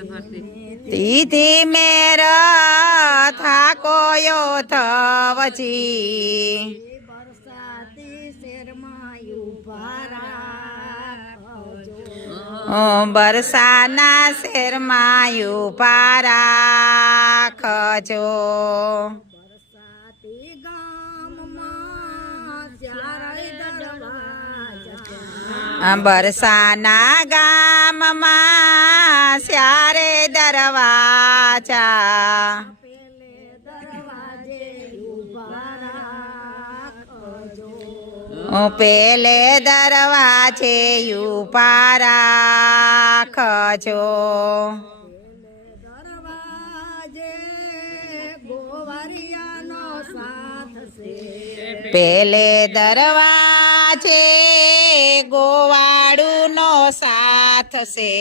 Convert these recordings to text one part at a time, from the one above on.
તીથી મેર થાકોયો થવજી બરસાતી શેરમાં ઉભા રાખજો બરસાના શેરમાં ઉભા રાખજો બરસાતી ગામમાં ચારેય દરવાજા બરસાના ગામમાં સ્યારે દરવાજા પેલે દરવાજે ઉભા રાખજો પેલે દરવાજે ઉભા રાખજો દરવાજે ગોવારિયાનો સાથ છે પેલે દરવાજે ગોવાળુનો સાથ છે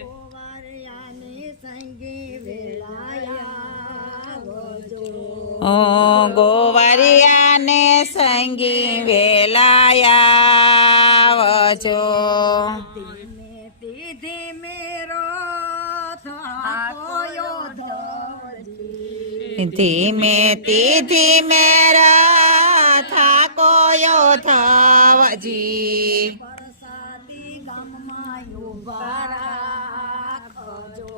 ગોવારિયાની સંગી વેલાયા આવજો ગોવારિયાને સંગી વેલાયા આવજો તીધી મેરો થાકોયો ધવજી ધીમે તીધી મેર થાકોયો થવજી બરસાતી ગામમાં ઉભા રાખજો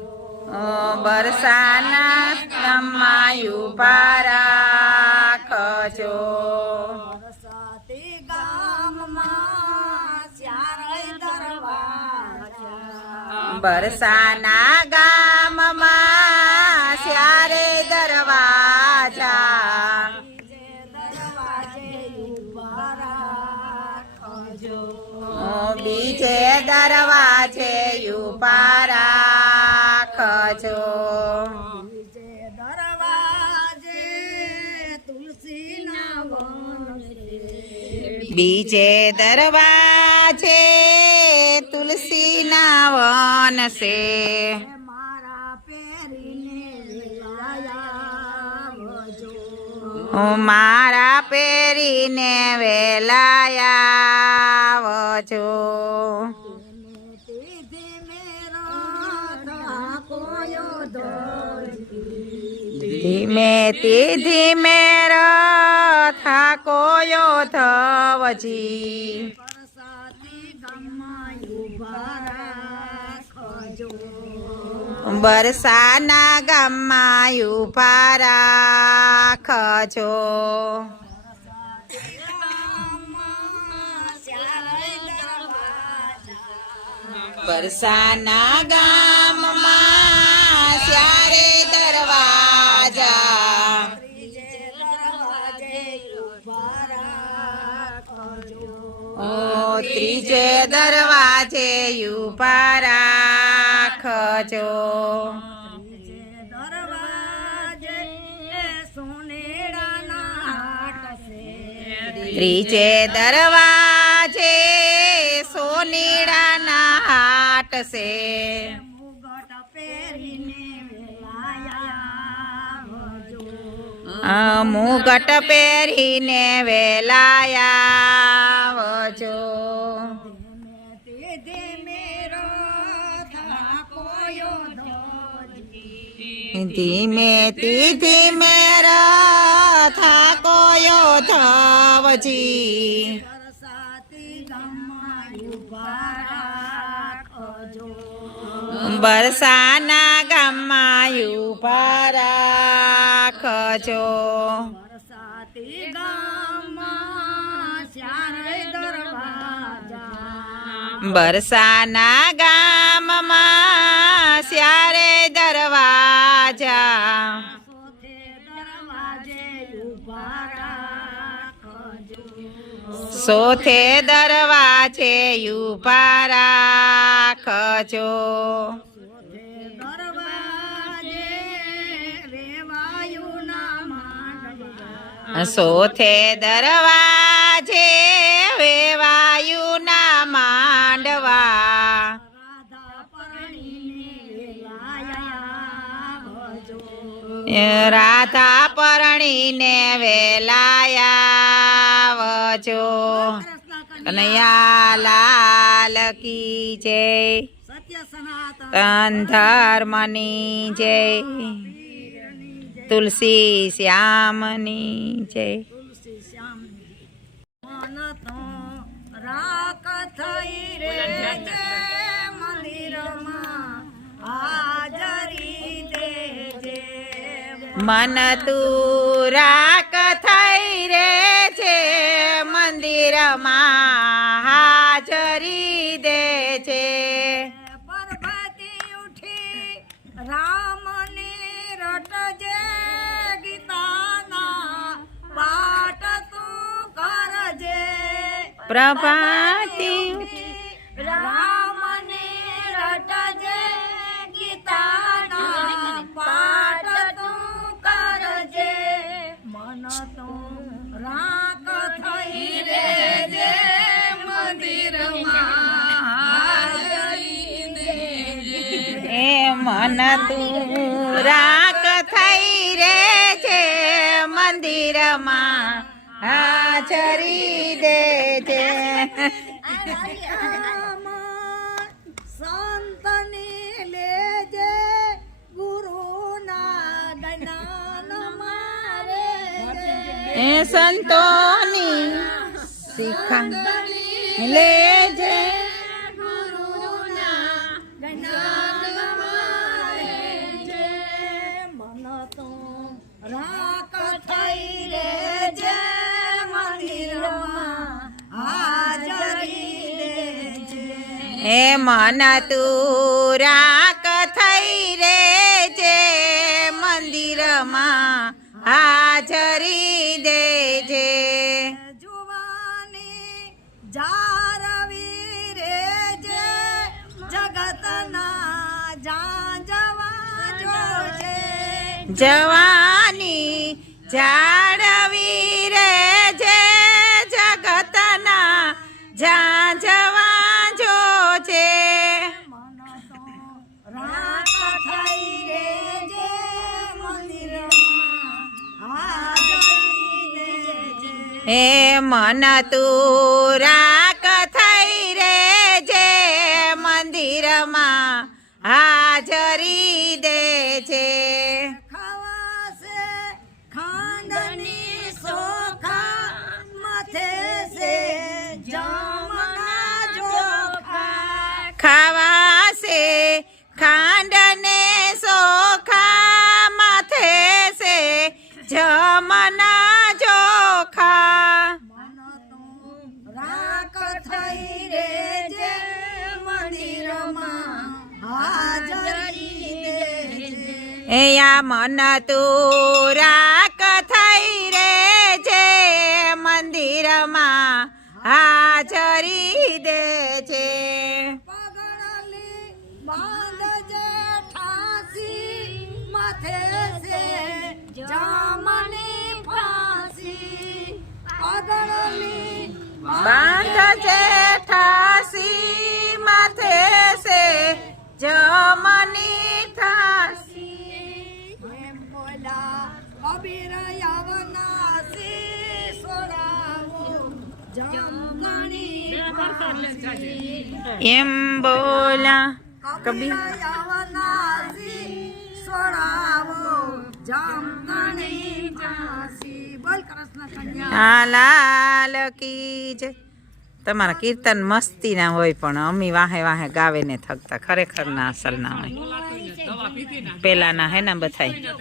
બરસાના ગામમાં ઉભા રાખજો બરસાતી ગામમાં ચારેય દરવાજા બરસાના ગામમાં સ્યારે દરવાજા બીજે દરવાજે ઉભા રાખજો બીજે દરવાજે ઉભા રાખજો બીજે દરવાજે તુલસીના વન છે બીજે દરવાજે તુલસીના વન છે મારા પેરીને વેલાયા આવજો મારા પેરીને વેલાયા આવજો તીધી મેરો થાકોયો ધવજી ધીમે તીધી મેર થાકોયો થવજી બરસાતી ગામમાં ઉભા રાખજો બરસાના ગામમાં ઉભા રાખજો બરસાના ગામમાં સ્યારે દરવાજા ત્રીજે દરવાજે ઉભા રાખજો દરવાજે સોનેડાના હાટ છે ત્રીજે દરવાજે સોનેડાના હાટ છે મુગટ પહેરીને વેલાયા આવજો મુગટ પહેરીને વેલાયા આવજો તીધી મેરો થાકોયો ધવજી ધીમે તીધી મેર થાકોયો થવજી બરસાતી ગામમાં ઉભા રાખજો બરસાના ગામમાં ઉભા રાખજો બરસાતી ગામમાં ચારેય દરવાજા બરસાના ગામમાં સ્યારે દરવાજા સોથે દરવાજે ઉભા રાખજો સોથે દરવાજે ઉભા રાખજો સોથે દરવાજે રેવાયુના માંડવા સોથે દરવાજે વેવાયુના માંડવા રાધા પરણીને લાયા ભજો રાધા પરણીને વેલાયા આવજો કનૈયા લાલ કી જય. સત્ય સનાતન તન ધર્મની જય તુલસી શ્યામની જય તુલસી શ્યામ મન તો રાખ થઈ રે જે મંદિરમાં હાજરી દેજે મન તું રાખ થઈ રે છે મંદિરમાં હાજરી દે છે પરબતી ઉઠી રામને રટજે ગીતાના પાઠ તું કરજે પ્રભાતી રામને રટજે ગીતાના પાઠ તું કરજે મન તો રાખ થઈ રે જે મંદિરમાં હાજરી દેજે એ મન તું રાખ થઈ રે છે મંદિરમાં હાજરી દે છે સંતની લેજે ગુરુના જ્ઞાન મારે એ સંતોની શિખા લેજે ગુરુના જ્ઞાન મારે મન તો રાખ થઈ રે જે મંદિરમાં હાજરી દેજે એ મન તું રાખ થઈ રે છે મંદિરમાં હાજરી દે છે જુવાની જારવી રે જે જગતના જાંજવા જોજે જવાની જાળવી રે છે જગતના જાંજવા જો છે મન તો રાખ થઈ રે જે મંદિરમાં હાજરી દેજે એ મન તું રાખ થઈ રે છે મંદિરમાં હાજરી દે છે ખવાશે ખાંડની સોખા માથે છે જમના જોખા ખાવાશે ખાંડ ને સોખા માથે છે જમના જોખા મન તો રાખ થઈ રે જે મંદિરમાં હાજરી દેજે એયા મન તું રાખ થઈ રે છે મંદિરમાં હાજરી દે છે પગડલી બાંધજે ઠાસી માથે છે જામની ફાંસી પગડલી બાંધ છે ઠાસી માથે છે જમની ઠાસી એમ બોલા કબીર યવનાસી સોરાવો જમણી ફાંસી એમ બોલા કબીર યવનાસી સોરાવો જમણી ફાંસી બોલ કૃષ્ણ કન્યા હા લાલ કી જય તમારા કીર્તન મસ્તી ના હોય પણ અમી વાહે વાહે ગાવે ને થકતા ખરેખર ના અસલ ના હોય પેલાના હે ને બધાય